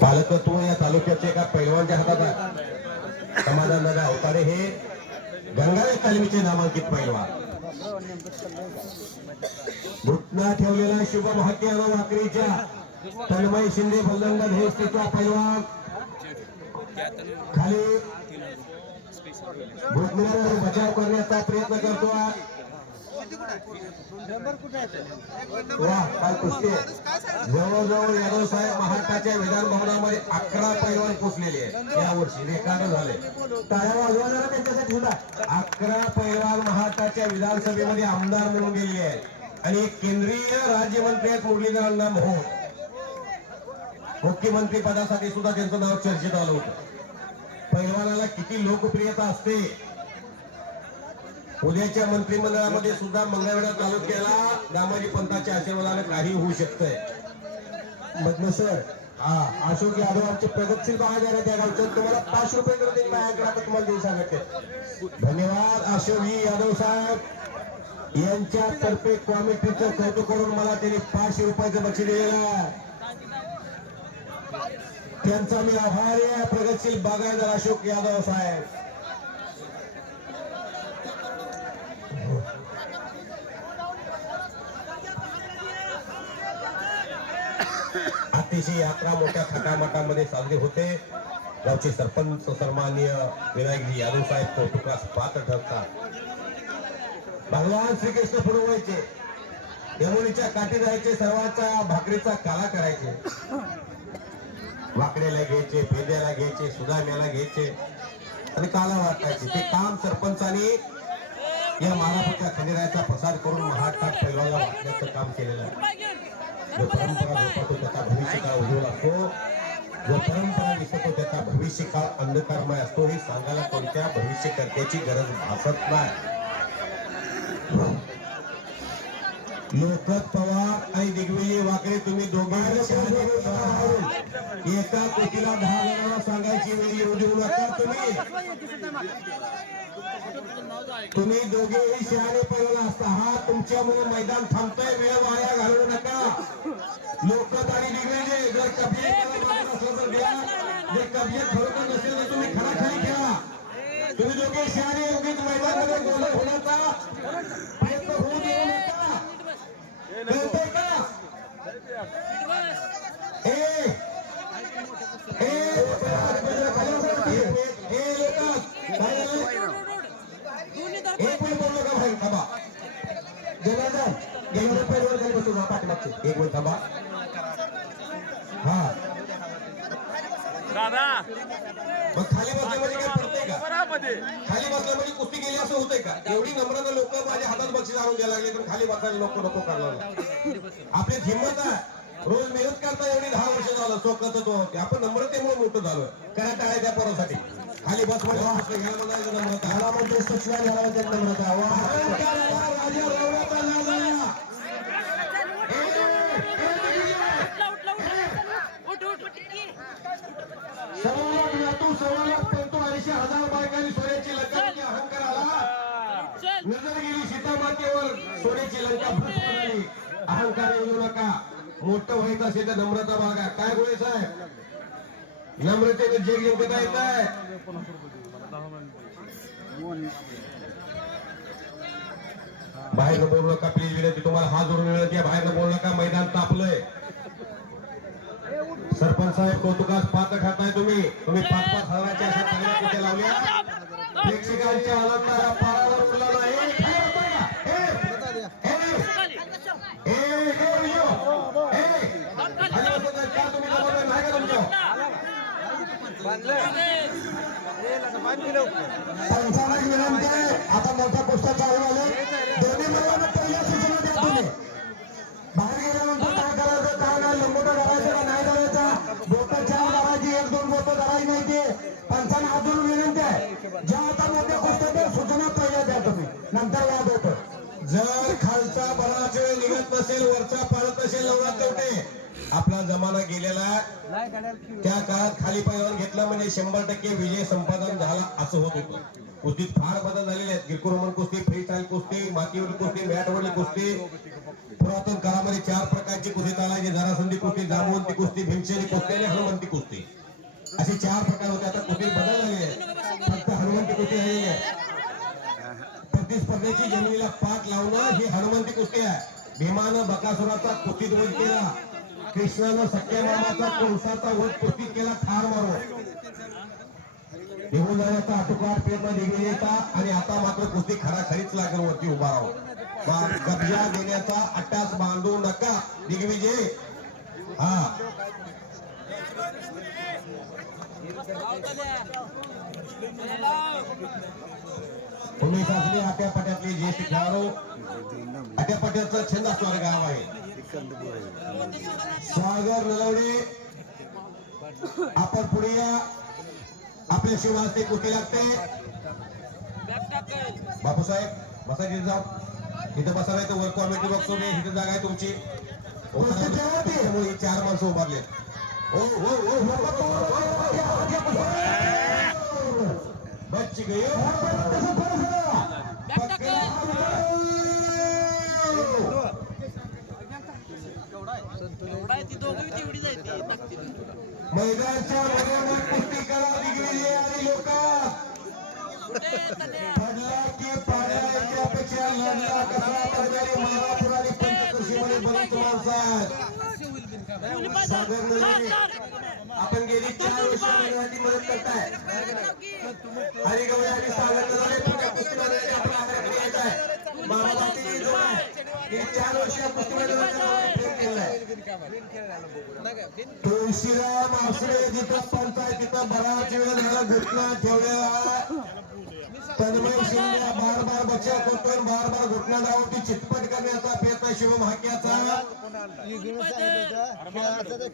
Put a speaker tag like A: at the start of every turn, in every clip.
A: पालकत्व या तालुक्याचे एका पैलवानच्या हातात आहे. समाधान दादा अवतारे हे गंगावे तालमीचे नामांकित पैलवान. घुटना ठेवलेला शुभम हत्यानो वाकरीच्या. तन्मय शिंदे बल्लंगण हे तिचा पैलवान. खाली घुटण्यावर बचाव करण्याचा प्रयत्न करतो वा जवळजवळ यादव साहेब महाराष्ट्राच्या विधान भवनामध्ये अकरा पैलवान पोचलेले आहेत. या वर्षी झाले. टाळ्या वाजवा जरा त्यांच्यासाठी सुद्धा. अकरा पैलवान महाराष्ट्राच्या विधानसभेमध्ये आमदार म्हणून गेलेले आहेत. आणि केंद्रीय राज्यमंत्री आहेत मुरलीधर अण्णा मोहोळ. मुख्यमंत्री पदासाठी सुद्धा त्यांचं नाव चर्चेत आलं होतं. पैलवानाला किती लोकप्रियता असते? उद्याच्या मंत्रिमंडळामध्ये सुद्धा मंगळवेढा तालुक्याला दामाजी पंताच्या आशीर्वादाने काही होऊ शकतंय. मधन सर हा अशोक यादव आमचे प्रगतशील बाहेर त्या गावचं. तुम्हाला पाच रुपये करून माझ्याकडे आता तुम्हाला देऊ सांगते. धन्यवाद अशोक यादव साहेब. यांच्या तर्फे कॉमिटीचं कौतुक करून मला त्यांनी पाचशे रुपयाचं बक्षीस दिलेलं आहे. त्यांचा मी आभारी आहे प्रगतशील बागायदार अशोक यादव साहेब. अतिशय यात्रा मोठ्या खटामटामध्ये साजरी होते. गावचे सरपंच सन्माननीय विनायकजी यादव साहेब कौतुकास पात्र ठरतात. भगवान श्रीकृष्ण पुरवायचे यमुनीच्या काठी जायचे सर्वांचा भाकरीचा काला करायचे. वाकड्याला घ्यायचे फेद्याला घ्यायचे सुदाम्याला घ्यायचे. आणि काला वाटायचे. ते काम सरपंचाने या महाराष्ट्राच्या खंडेरायाचा प्रसार करून महाराष्ट्रात पैलवाला वाटण्याचं काम केलेलं आहे. जो परंपरा जोपातो त्याचा भविष्यकाळ उज्ज्वल असतो जो परंपरा दिसतो त्याचा भविष्यकाळ अंधकारमय असतो हे सांगायला कोणत्या भविष्यकर्त्याची गरज भासत नाही लोकत पवार वाकडे तुम्ही दोघांनी एका कोटीला दहा जणांना सांगायची वेळ येऊ देऊ नका तुम्ही. तुम्ही दोघेही शहाणे पडला असता. हा तुमच्यामुळे मैदान थांबतोय. वेळ वाया घालवू नका. लोकत आणि दिग्विजय जर कबियत असेल जर कबियत खरोखर नसेल तर तुम्ही खराखाली खेळा तुम्ही दोघे शहाणे योग्य मैदानामध्ये गोल होण्याचा प्रयत्न होऊ देऊ नका. कळतंय का
B: दादा
A: मग खाली बसल्या म्हणजे काय पडतंय का
B: बरामध्ये
A: खाली बसल्या म्हणजे कुस्ती गेली असं होतंय का एवढी नम्रता लोक माझ्या हातात बक्षीस आणून द्यायला लागले पण खाली बसायला लोक नको करायला आपली हिंमत आहे रोज मेहनत करता एवढी दहा वर्ष झालं चोखत तो होते आपण नम्रतेमुळे मोठं झालोय करा टाळ्या त्या पोरासाठी खाली बस म्हणजे नम्रता ह्याला म्हणजे म्हणजे नम्रता सव्वा लाख लातू, सव्वा लाख पंतू, ऐंशी हजार बायकांनी सोन्याची लग्नाची अहंकाराला. नजर गेली सीतामातेवर सोन्याची लंका अहंकार येऊ नका. मोठं व्हायचं असेल तर नम्रता बाळगा. काय गोळे साहेब? नम्रतेने जग जिंकता येत बाहेर बोलू नका प्लीज विनंती तुम्हाला हात जोडून विनंती आहे. बाहेर बोलू नका. मैदान तापलंय. सरपंच साहेब कौतुकास पात्र खाताय तुम्ही. तुम्ही पाच पाच हजाराच्या अशा चांगल्या कुठे लावल्या. प्रेक्षकांच्या आनंदाला पारावर उरला नाही नसेल वरचा पाळत नसेल लवणात तेवढे आपला जमाना गेलेला त्या काळात खाली पायावर घेतला म्हणजे शंभर टक्के विजय संपादन झाला असं होत होतं. कुस्तीत फार बदल झालेले आहेत. गिरकुरमन कुस्ती फ्री स्टाईल कुस्ती मातीवर कुस्ती मॅटवरली कुस्ती. पुरातन काळामध्ये चार प्रकारची कुस्ती चालायची. जरासंधी कुस्ती जांभवंती कुस्ती भीमशेरी कुस्ती आणि हनुमंती कुस्ती. असे चार प्रकार होते. आता कुस्ती बदल झाली आहे फक्त हनुमंती कुस्ती झालेली आहे. प्रतिस्पर्धेची जमिनीला पाठ लावणं ही हनुमंती कुस्ती आहे. भीमानं बकासुराचा कुस्तीत वध केला. कृष्णानं सत्यमामाचा कंसाचा वध कुस्तीत केला ठार मारो निघून जाण्याचा आटोकाट प्रयत्न निघून येतात आणि आता मात्र कुस्ती खराखरीच लागेल वरती उभा राहून. कब्जा देण्याचा अट्टास बांधू नका. दिग्विजय हा. तुम्ही सासरी आट्यापाट्यातले ज्येष्ठ खेळाडू आट्यापाट्याचं छंद असणारं गाव आहे. सागर नलवडे आपण पुढे या. आपल्या शिवासते कुठे लागते? बापूसाहेब बसा तिथे जाऊ. इथं बसा नाही तर वर बॉक्समध्ये इथे जागा आहे तुमची. चार माणसं उभारले बच गई
C: ती दोघं तेवढी जायची ताकदीने
A: मैदानच्या मैदानात कुस्ती आणि लोक पडला की लढला कसा पंचकृषीमध्ये बरेच माणसं आहेत सागर आपण गेली चार वर्ष मैदानाची मदत करताय. आणि गवळी आणि सागर पुण्या आहे. जोड आहे गेली चार वर्ष तुळशीराम आसरे जिथं पंचायत तिथं बराच वेळ झाला. घटना ठेवलेला. तन्मय शिंदे बार बार बचाव करतोय बार बार घटना डावती चितपट करण्याचा प्रयत्न शिवम हाक्याचा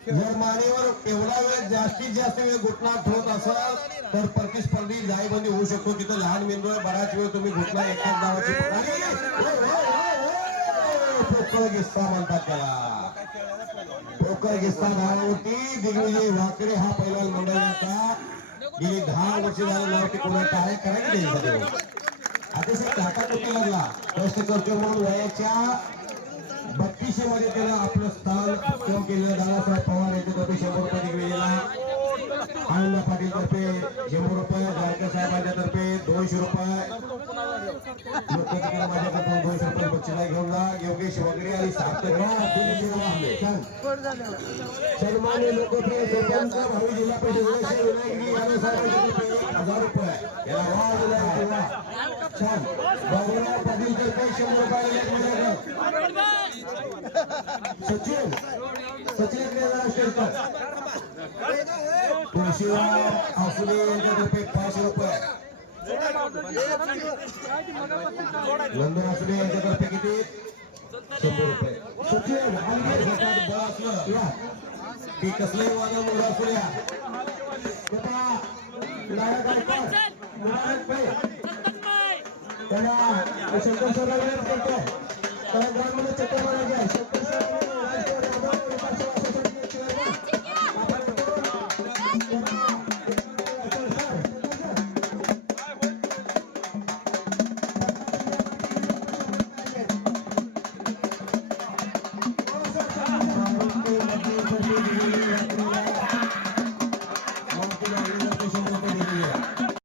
A: जर मानेवर एवढा वेळ जास्तीत जास्त वेळ घुटना ठेवत असाल तर प्रतिस्पर्धी जाईबंदी होऊ शकतो. तिथं लहान मेंदू बराच वेळ तुम्ही घुटना एकाच गावाची पोकळ किस्सा म्हणतात त्याला. पोकळ किस्सा धारावरती दिग्विजय वाकडे हा पहिला मंडळाचा गेली दहा वर्ष झालं नाव टिकवण्यात आहे करा की त्यांच्यासाठी अतिशय काटा कुठे लागला कष्ट करतो म्हणून वयाच्या बत्तीसशे मध्ये त्याला आपलं स्थान कम केलेलं दादासाहेब पवार यांच्यातर्फे शंभर रुपये दिग्विजयला आनंद पाटील तर्फे शंभर रुपये गायकर साहेबांच्या तर्फे दोनशे रुपये. बक्षिसा घेऊन योगेश वगैरे आणि सन्मान्य लोकप्रिय सरपंच भावी जिल्हा परिषद विनायकजी हजार रुपये याला वाव दिला तेव्हा. छान बाबूराव पाटील तर्फे शंभर रुपये सचिन सचिन तुळशीराम आसुले यांच्यातर्फे नंदन आसुले यांच्यातर्फे किती? शंभर रुपये. सचिन हलगे घाटात बळ असलं. या. की कसलंही वादळ मुलं असू द्या. कृपा त्यांना शंकर सरला विनंती करतो त्याला ग्राउंडमध्ये चक्कर मारायची